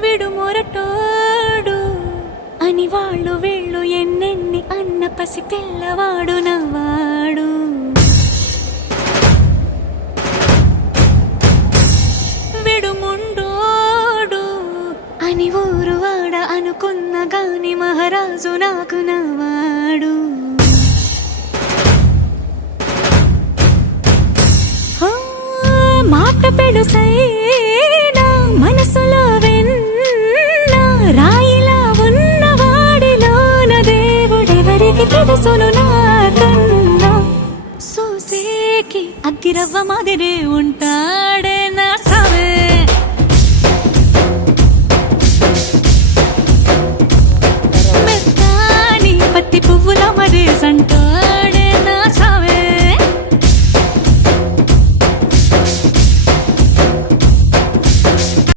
విడు మొరటోడు అని వాళ్ళు వీళ్ళు ఎన్నెన్ని అన్న పసి పిల్లవాడు నవ్వాడు. విడు ముండోడు అని ఊరు వాడ అనుకున్న గాని మహారాజు నాకు నా